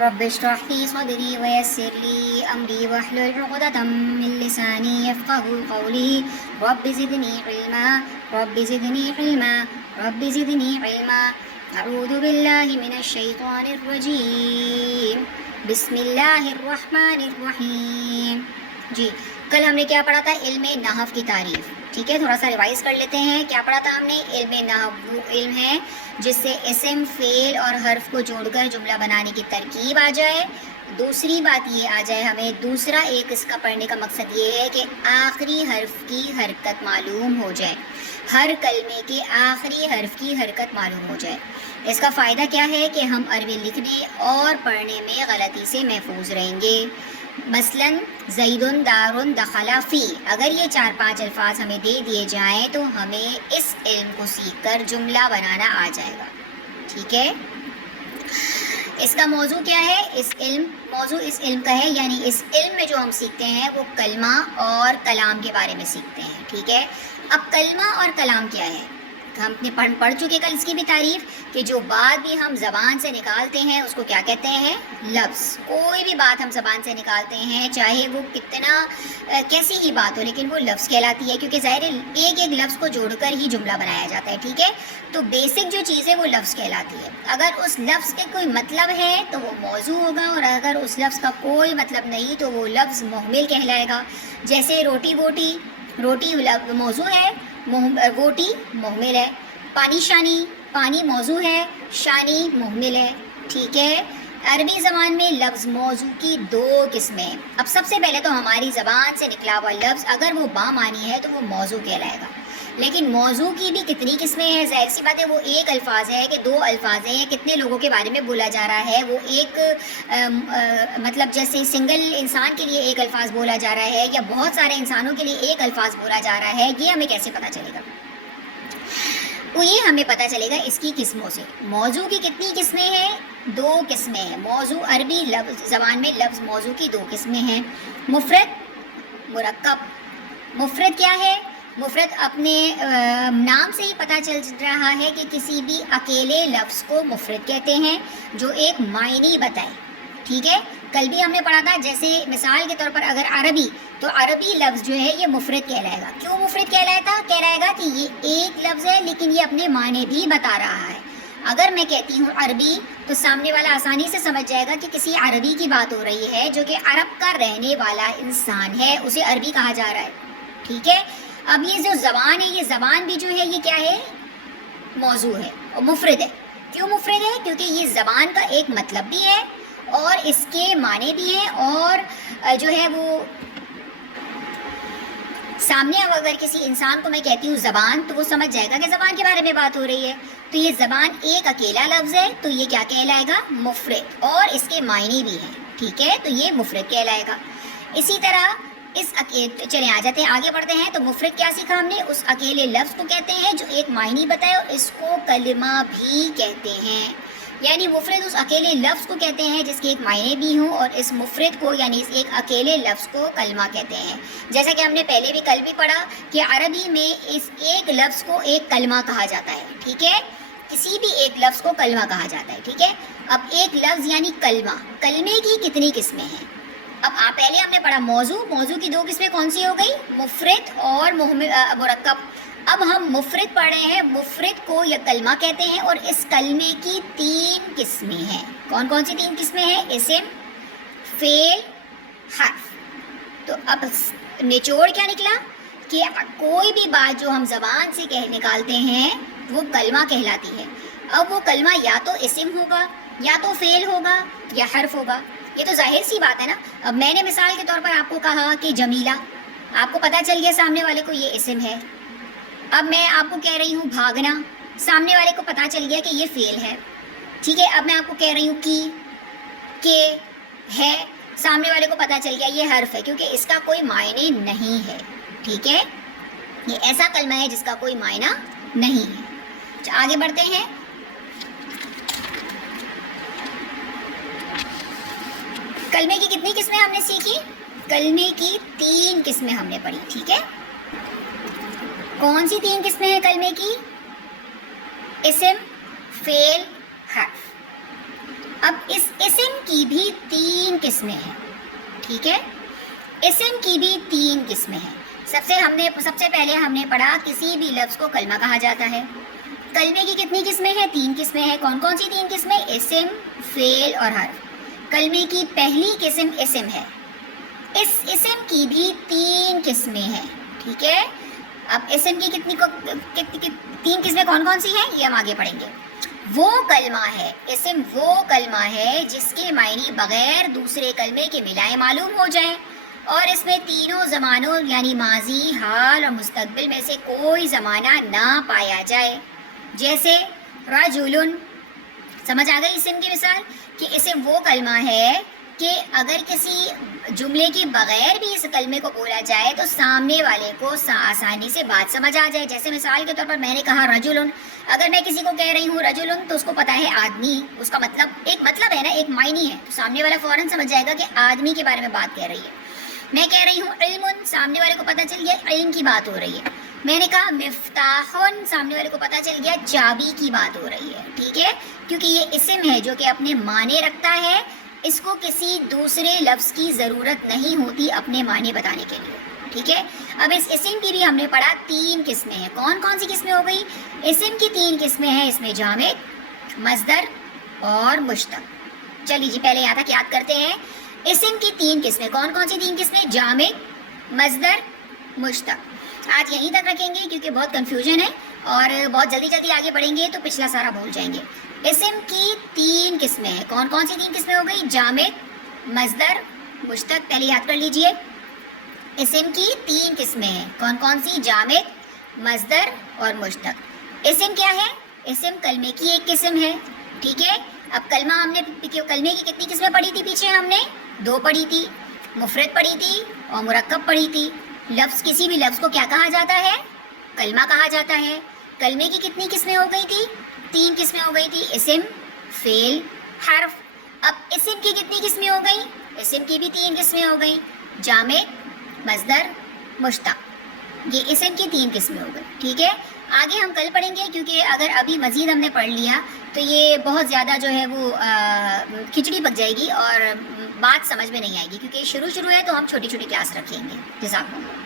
رب اشرح لي صدري ويسر لي أمري واحلل عقدة من لساني يفقهوا قولي رب زدني علما رب زدني علما رب زدني علما أعوذ بالله من الشيطان الرجيم بسم اللہ الرحمن الرحیم. جی کل ہم نے کیا پڑھا تھا؟ علم نحو کی تعریف. ٹھیک ہے، تھوڑا سا ریوائز کر لیتے ہیں. کیا پڑھا تھا ہم نے؟ علم نحو وہ علم ہے جس سے اسم، فعل اور حرف کو جوڑ کر جملہ بنانے کی ترکیب آ جائے. دوسری بات یہ آ جائے ہمیں، دوسرا ایک اس کا پڑھنے کا مقصد یہ ہے کہ آخری حرف کی حرکت معلوم ہو جائے، ہر کلمے کے آخری حرف کی حرکت معلوم ہو جائے. اس کا فائدہ کیا ہے کہ ہم عربی لکھنے اور پڑھنے میں غلطی سے محفوظ رہیں گے. مثلا زید دار دخل فی، اگر یہ 4-5 الفاظ ہمیں دے دیے جائیں تو ہمیں اس علم کو سیکھ کر جملہ بنانا آ جائے گا. ٹھیک ہے، اس کا موضوع کیا ہے؟ موضوع اس علم کا ہے، یعنی اس علم میں جو ہم سیکھتے ہیں وہ کلمہ اور کلام کے بارے میں سیکھتے ہیں. ٹھیک ہے، اب کلمہ اور کلام کیا ہے؟ ہم نے پڑھ چکے کل اس کی بھی تعریف کہ جو بات بھی ہم زبان سے نکالتے ہیں اس کو کیا کہتے ہیں؟ لفظ. کوئی بھی بات ہم زبان سے نکالتے ہیں چاہے وہ کتنا کیسی ہی بات ہو لیکن وہ لفظ کہلاتی ہے، کیونکہ ظاہر ایک ایک لفظ کو جوڑ کر ہی جملہ بنایا جاتا ہے. ٹھیک ہے، تو بیسک جو چیز ہے وہ لفظ کہلاتی ہے. اگر اس لفظ کے کوئی مطلب ہے تو وہ موضوع ہوگا، اور اگر اس لفظ کا کوئی مطلب نہیں تو وہ لفظ محمل کہلائے گا. جیسے روٹی بوٹی، روٹی موضوع ہے، بوٹی محمل ہے. پانی شانی، پانی موضوع ہے، شانی محمل ہے. ٹھیک ہے، عربی زبان میں لفظ موضوع کی 2 قسمیں. اب سب سے پہلے تو ہماری زبان سے نکلا ہوا لفظ اگر وہ بامانی ہے تو وہ موضوع کہلائے گا. لیکن موضوع کی بھی کتنی قسمیں ہیں؟ ظاہر سی بات ہے وہ ایک الفاظ ہے کہ 2 الفاظ ہیں، کتنے لوگوں کے بارے میں بولا جا رہا ہے. وہ ایک مطلب جیسے سنگل انسان کے لیے ایک الفاظ بولا جا رہا ہے یا بہت سارے انسانوں کے لیے ایک الفاظ بولا جا رہا ہے، یہ ہمیں کیسے پتہ چلے گا؟ یہ ہمیں پتہ چلے گا اس کی قسموں سے. موضوع کی کتنی قسمیں ہیں؟ 2 قسمیں ہیں. موضوع عربی زبان میں لفظ موضوع کی 2 قسمیں ہیں، مفرد، مرکب. مفرد کیا ہے؟ مفرد اپنے نام سے ہی پتہ چل رہا ہے کہ کسی بھی اکیلے لفظ کو مفرد کہتے ہیں جو ایک معنی بتائے. ٹھیک ہے، کل بھی ہم نے پڑھا تھا، جیسے مثال کے طور پر اگر عربی، تو عربی لفظ جو ہے یہ مفرد کہلائے گا. کیوں مفرد کہلائے گا کہ یہ ایک لفظ ہے لیکن یہ اپنے معنی بھی بتا رہا ہے. اگر میں کہتی ہوں عربی تو سامنے والا آسانی سے سمجھ جائے گا کہ کسی عربی کی بات ہو رہی ہے جو کہ عرب کا رہنے والا انسان ہے، اسے عربی کہا جا رہا ہے. ٹھیک ہے، اب یہ جو زبان ہے، یہ زبان بھی جو ہے یہ کیا ہے؟ موضوع ہے اور مفرد ہے. کیوں مفرد ہے؟ کیونکہ یہ زبان کا ایک مطلب بھی ہے اور اس کے معنی بھی ہیں، اور جو ہے وہ سامنے اگر کسی انسان کو میں کہتی ہوں زبان تو وہ سمجھ جائے گا کہ زبان کے بارے میں بات ہو رہی ہے. تو یہ زبان ایک اکیلا لفظ ہے تو یہ کیا کہلائے گا؟ مفرد، اور اس کے معنی بھی ہیں. ٹھیک ہے، تو یہ مفرد کہلائے گا. اسی طرح چلیں آ جاتے ہیں، آگے بڑھتے ہیں. تو مفرد کیا سیکھا ہم نے؟ اس اکیلے لفظ کو کہتے ہیں جو ایک معنی بتائے، اور اس کو کلمہ بھی کہتے ہیں. یعنی مفرد اس اکیلے لفظ کو کہتے ہیں جس کے ایک معنی بھی ہوں، اور اس مفرد کو یعنی اس ایک اکیلے لفظ کو کلمہ کہتے ہیں. جیسا کہ ہم نے پہلے بھی کل بھی پڑھا کہ عربی میں اس ایک لفظ کو ایک کلمہ کہا جاتا ہے. ٹھیک ہے، کسی بھی ایک لفظ کو کلمہ کہا جاتا ہے. ٹھیک ہے، اب ایک لفظ یعنی کلمہ، کلمے کی کتنی قسمیں ہیں؟ اب پہلے ہم نے پڑھا موضوع کی 2 قسمیں کون سی ہو گئی؟ مفرد اور مرکب. اب ہم مفرد پڑھ رہے ہیں. مفرد کو یا کلمہ کہتے ہیں، اور اس کلمے کی 3 قسمیں ہیں. کون کون سی 3 قسمیں ہیں؟ اسم، فعل، حرف. تو اب نچوڑ کیا نکلا کہ کوئی بھی بات جو ہم زبان سے نکالتے ہیں وہ کلمہ کہلاتی ہے. اب وہ کلمہ یا تو اسم ہوگا، یا تو فعل ہوگا، یا حرف ہوگا. یہ تو ظاہر سی بات ہے نا. اب میں نے مثال کے طور پر آپ کو کہا کہ جمیلہ، آپ کو پتہ چل گیا سامنے والے کو یہ اسم ہے. اب میں آپ کو کہہ رہی ہوں بھاگنا، سامنے والے کو پتہ چل گیا کہ یہ فعل ہے. ٹھیک ہے، اب میں آپ کو کہہ رہی ہوں کہ ہے، سامنے والے کو پتہ چل گیا یہ حرف ہے، کیونکہ اس کا کوئی معنی نہیں ہے. ٹھیک ہے، یہ ایسا کلمہ ہے جس کا کوئی معنی نہیں ہے. آگے بڑھتے ہیں. کلمے کی کتنی قسمیں ہم نے سیکھی؟ کلمے کی 3 قسمیں ہم نے پڑھی. ٹھیک ہے، کون سی 3 قسمیں ہیں کلمے کی؟ اسم، فعل، حرف. اب اس اسم کی بھی 3 قسمیں ہیں، ٹھیک ہے، اسم کی بھی 3 قسمیں ہیں۔ سب سے پہلے ہم نے پڑھا کسی بھی لفظ کو کلمہ کہا جاتا ہے۔ کلمے کی کتنی قسمیں ہیں؟ 3 قسمیں ہیں۔ کون کون سی 3 قسمیں؟ اسم، فعل اور حرف۔ کلمے کی پہلی قسم اسم ہے، اس اسم کی بھی 3 قسمیں ہیں، ٹھیک ہے۔ اب اسم کی 3 قسمیں کون کون سی ہیں یہ ہم آگے پڑھیں گے۔ وہ کلمہ ہے، اسم وہ کلمہ ہے جس کے معنی بغیر دوسرے کلمے کے ملائے معلوم ہو جائیں اور اس میں تینوں زمانوں یعنی ماضی، حال اور مستقبل میں سے کوئی زمانہ نہ پایا جائے۔ جیسے رجل، سمجھ آ گئی اسم کی مثال کہ اسم وہ کلمہ ہے کہ اگر کسی جملے کے بغیر بھی اس کلمے کو بولا جائے تو سامنے والے کو آسانی سے بات سمجھ آ جائے۔ جیسے مثال کے طور پر میں نے کہا رجل، اگر میں کسی کو کہہ رہی ہوں رجل تو اس کو پتہ ہے آدمی، اس کا مطلب ایک مطلب ہے نا، ایک معنی ہے، تو سامنے والا فوراً سمجھ جائے گا کہ آدمی کے بارے میں بات کہہ رہی ہے۔ میں کہہ رہی ہوں علم، سامنے والے کو پتہ چل گیا علم کی بات ہو رہی ہے۔ میں نے کہا مفتاح، سامنے والے کو پتہ چل گیا چابی کی بات ہو رہی ہے، ٹھیک ہے، کیونکہ یہ اسم ہے جو کہ اپنے معنی رکھتا ہے، اس کو کسی دوسرے لفظ کی ضرورت نہیں ہوتی اپنے معنی بتانے کے لیے، ٹھیک ہے۔ اب اس اسم کی بھی ہم نے پڑھا 3 قسمیں ہیں۔ کون کون سی قسمیں ہو گئی؟ اسم کی 3 قسمیں ہیں، اس میں جامد، مصدر اور مشتق۔ چلیے جی پہلے یہاں تک یاد کرتے ہیں۔ اسم کی 3 قسمیں کون کون سی 3 قسمیں؟ جامد، مصدر، مشتق۔ آج یہیں تک رکھیں گے کیونکہ بہت کنفیوژن ہے اور بہت جلدی آگے بڑھیں گے تو پچھلا سارا بھول جائیں گے۔ اسم کی 3 قسمیں ہیں۔ کون کون سی 3 قسمیں ہو گئی؟ جامد، مصدر، مشتق۔ پہلے یاد کر لیجئے، اسم کی 3 قسمیں ہیں۔ کون کون سی؟ جامد، مصدر اور مشتق۔ اسم کیا ہے؟ اسم کلمے کی ایک قسم ہے، ٹھیک ہے۔ اب کلمے کی کتنی قسمیں پڑھی تھی پیچھے ہم نے؟ 2 پڑھی تھی، مفرد پڑھی تھی اور مرکب پڑھی تھی۔ کسی بھی لفظ کو کیا کہا جاتا ہے؟ کلمہ کہا جاتا ہے۔ کلمے کی کتنی قسمیں ہو گئی تھی؟ 3 قسمیں ہو گئی تھی، اسم، فعل، حرف۔ اب اسم کی کتنی قسمیں ہو گئی؟ اسم کی بھی 3 قسمیں ہو گئی، جامد، مصدر، مشتق۔ یہ اسم کی 3 قسمیں ہو گئی، ٹھیک ہے۔ آگے ہم کل پڑھیں گے کیونکہ اگر ابھی مزید ہم نے پڑھ لیا تو یہ بہت زیادہ جو ہے وہ کھچڑی پک جائے گی اور بات سمجھ میں نہیں آئے گی، کیونکہ شروع ہے تو ہم چھوٹی کلاس رکھیں گے۔ جزاک اللہ۔